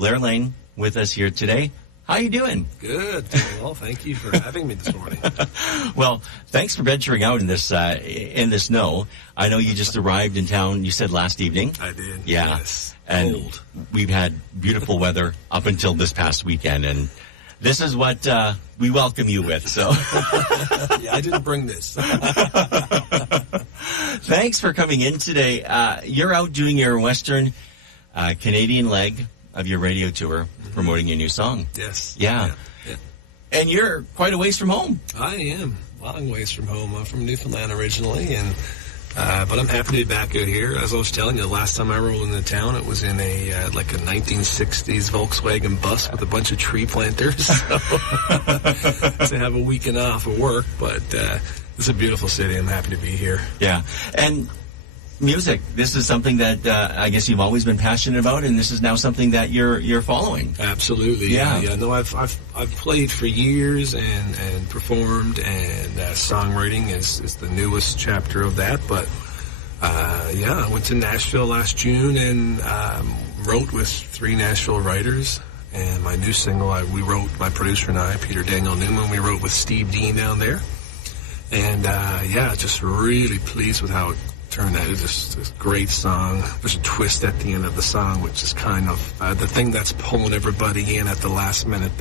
Blair Lane with us here today. How you doing? Good. Well, thank you for having me this morning. Well, thanks for venturing out in the snow. I know you just arrived in town, you said last evening. I did. Yeah. Yes. And Cold. we've had beautiful weather up until this past weekend, and this is what we welcome you with. So, Yeah, I didn't bring this. Thanks for coming in today. You're out doing your Western Canadian leg of your radio tour, promoting your new song. Yes. Yeah. And you're quite a ways from home. I am. Long ways from home. I'm from Newfoundland originally, and but I'm happy to be back out here. As I was telling you, the last time I rode into town, it was in a 1960s Volkswagen bus with a bunch of tree planters. So to have a weekend off of work, but it's a beautiful city. I'm happy to be here. Yeah. And music, this is something that I guess you've always been passionate about, and this is now something that you're following. Absolutely. Yeah. No, I've played for years and performed, and songwriting is the newest chapter of that. But I went to Nashville last June and wrote with 3 Nashville writers. And my new single, we wrote, my producer and I, Peter Daniel Newman, we wrote with Steve Dean down there. And just really pleased with how it turned out. It's just a great song. There's a twist at the end of the song, which is kind of the thing that's pulling everybody in at the last minute.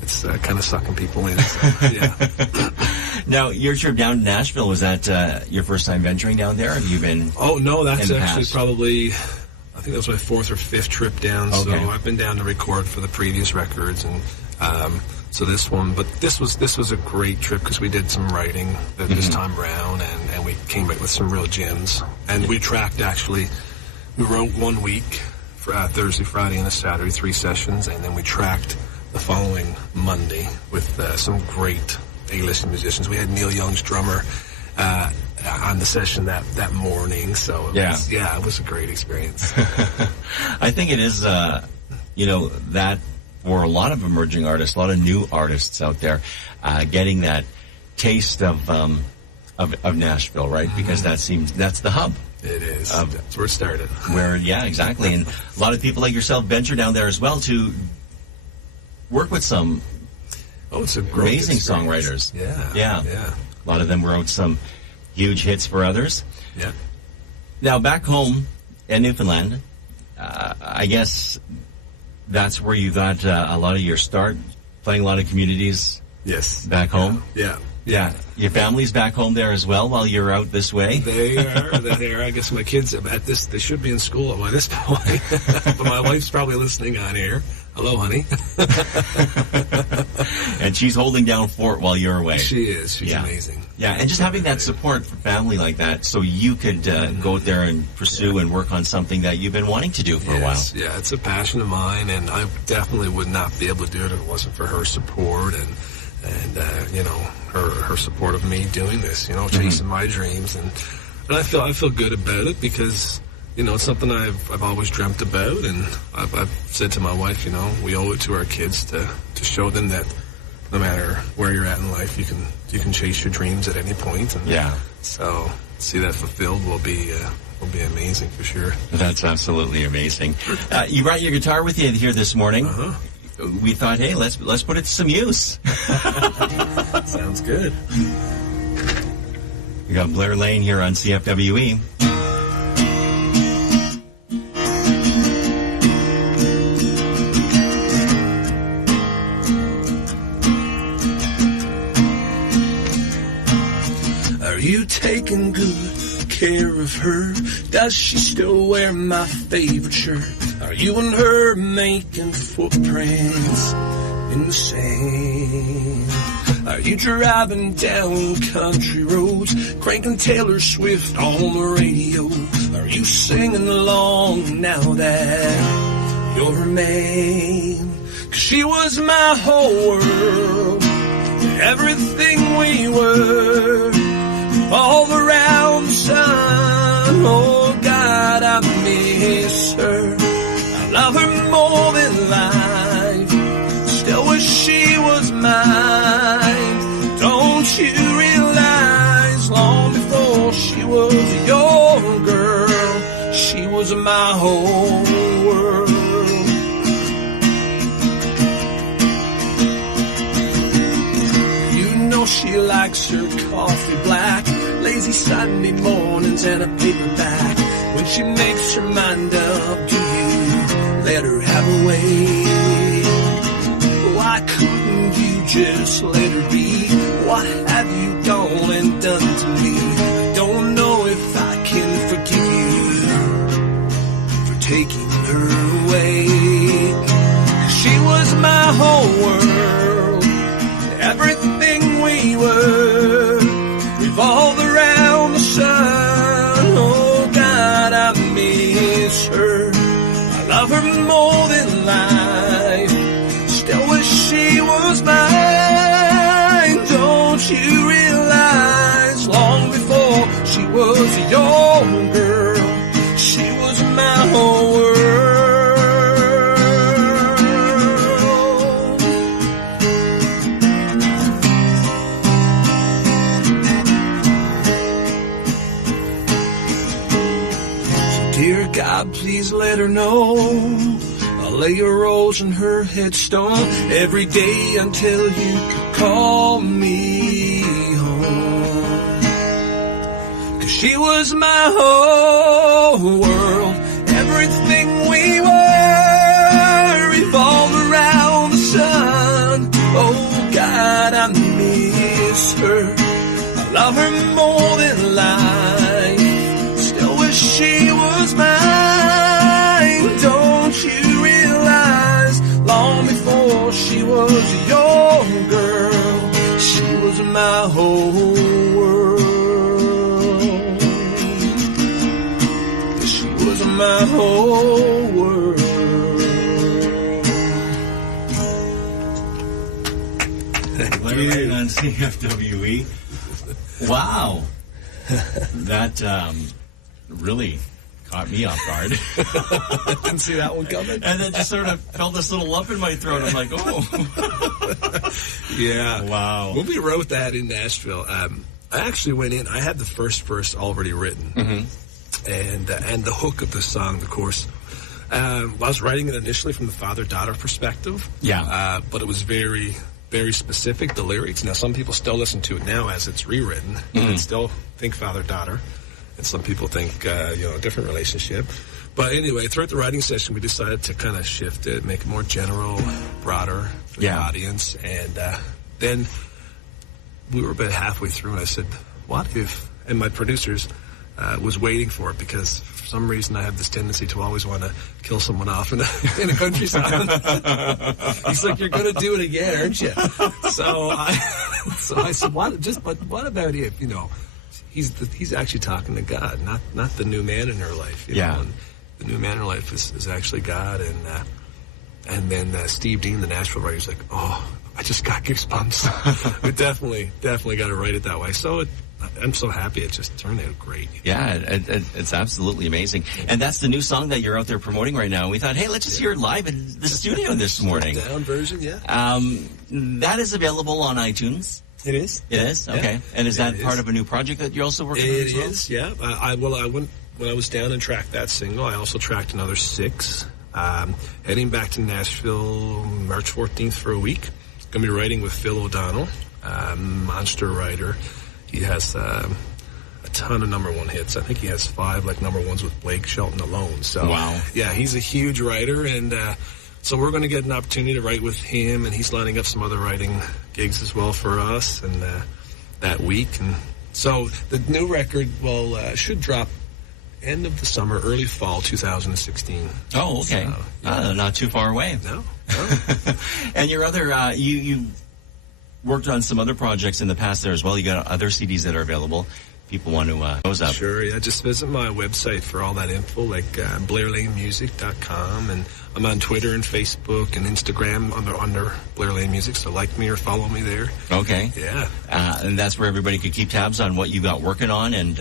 It's kind of sucking people in. So, yeah. Now, your trip down to Nashville, was that your first time venturing down there? Have you been? Oh, no, that's in the actually past? probably, I think that was my 4th or 5th trip down. Okay. So I've been down to record for the previous records, and so this one, but this was a great trip because we did some writing this time around, and we came back with some real gems. And we tracked, actually, we wrote 1 week for Thursday, Friday, and a Saturday, 3 sessions, and then we tracked the following Monday with some great A-list musicians. We had Neil Young's drummer on the session that morning, so it was a great experience. I think it is, that for a lot of emerging artists, a lot of new artists out there, getting that taste of Nashville, right? Because that's the hub. It is. That's where it started. Exactly. And a lot of people like yourself venture down there as well to work with some it's a amazing songwriters. Yeah. A lot of them wrote some huge hits for others. Yeah. Now, back home in Newfoundland, I guess that's where you got a lot of your start, playing a lot of communities. Yes. Back home? Yeah. Your family's back home there as well while you're out this way? They are. I guess my kids they should be in school by this point. But my wife's probably listening on here. Hello, honey. And she's holding down fort while you're away. She is. She's amazing. Yeah, and just having that support for family like that, so you could go out there and pursue and work on something that you've been wanting to do for a while. Yeah, it's a passion of mine, and I definitely would not be able to do it if it wasn't for her support and her support of me doing this. Chasing my dreams, and I feel good about it because it's something I've always dreamt about, and I've said to my wife, we owe it to our kids to show them that no matter where you're at in life, you can chase your dreams at any point. And so see that fulfilled will be amazing for sure. That's absolutely amazing. You brought your guitar with you here this morning. We thought, hey, let's put it to some use. Sounds good. We got Blair Lane here on CFWE. Are you taking good care of her? Does she still wear my favorite shirt? Are you and her making footprints in the sand? Are you driving down country roads, cranking Taylor Swift on the radio? Are you singing along now that you're a man? 'Cause she was my whole world, everything we were, all around the sun. Oh God, I miss her. I love her more than life. Still wish she was mine. Don't you realize long before she was your girl, she was my whole world. likes her coffee black, lazy Sunday mornings and a paperback. When she makes her mind up to you, let her have her way. Why couldn't you just let her be? What have you gone and done to me? I don't know if I can forgive you for taking her away. She was my whole world, everything we were revolved around the sun. Oh God, I miss her. I love her more than life. Still wish she was mine. Don't you realize, long before she was your girl, she was my whole world. Dear God, please let her know I'll lay a rose on her headstone every day until you can call me home. 'Cause she was my whole world, everything we were revolved around the sun. Oh God, I miss her. I love her more than life. Still wish she was mine. Don't you realize, long before she was your girl, she was my whole world. She was my whole world. Blair on CFWE. Wow. That really caught me off guard. Didn't see that one coming. And then just sort of felt this little lump in my throat. I'm like, oh. Yeah. Wow. When we wrote that in Nashville, I actually went in. I had the first verse already written, and the hook of the song, of course. I was writing it initially from the father-daughter perspective. Yeah. But it was very, very specific, the lyrics. Now, some people still listen to it now as it's rewritten and still think father-daughter. And some people think, a different relationship. But anyway, throughout the writing session, we decided to kind of shift it, make it more general, broader for the audience. And then we were about halfway through, and I said, what if, and my producers was waiting for it, because for some reason I have this tendency to always want to kill someone off in a country song. He's like, you're going to do it again, aren't you? So I said, what about if, he's actually talking to God, not the new man in her life. You know? And the new man in her life is actually God. And then Steve Dean, the Nashville writer, is like, oh, I just got goosebumps. We definitely got to write it that way. So I'm so happy it just turned out great. Yeah, it's absolutely amazing. And that's the new song that you're out there promoting right now. And we thought, hey, let's just hear it live in the studio this morning. Down version, yeah. That is available on iTunes. It is. It is? Okay. Yeah. And is that part of a new project that you're also working on as well? It is, yeah. I went, when I was down and tracked that single, I also tracked another 6. Heading back to Nashville March 14th for a week. Going to be writing with Phil O'Donnell, monster writer. He has a ton of number 1 hits. I think he has 5 number 1s with Blake Shelton alone. So, wow. Yeah, he's a huge writer, and so we're going to get an opportunity to write with him, and he's lining up some other writing gigs as well for us, and that week. And so the new record should drop end of the summer, early fall 2016. Oh, okay. So, not too far away. No. And your other, you worked on some other projects in the past there as well. You got other CDs that are available. People want to those up. Sure, yeah. Just visit my website for all that info, like BlairLaneMusic.com, and I'm on Twitter and Facebook and Instagram under Blair Lane Music, so like me or follow me there. Okay. Yeah. And that's where everybody could keep tabs on what you got working on and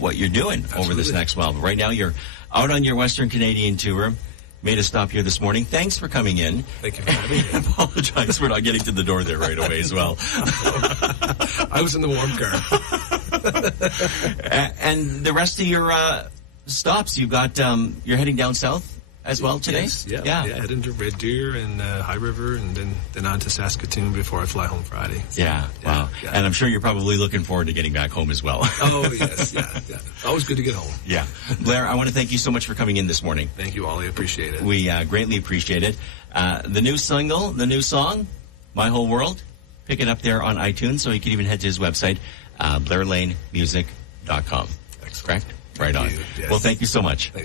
what you're doing over this next while. But right now you're out on your Western Canadian tour. Made a stop here this morning. Thanks for coming in. Thank you for having me. I apologize for not getting to the door there right away as well. I was in the warm car. And the rest of your stops, you've got, you're heading down south? as well today? Yes, yeah. Heading to Red Deer and High River, and then on to Saskatoon before I fly home Friday. So, yeah, wow. Yeah. And I'm sure you're probably looking forward to getting back home as well. Oh, yes, yeah. Always good to get home. Yeah. Blair, I want to thank you so much for coming in this morning. Thank you, Ollie. Appreciate it. We greatly appreciate it. The new single, the new song, My Whole World, pick it up there on iTunes, so you can even head to his website, BlairLaneMusic.com. Correct? Right on. Yes. Well, thank you so much. Thanks.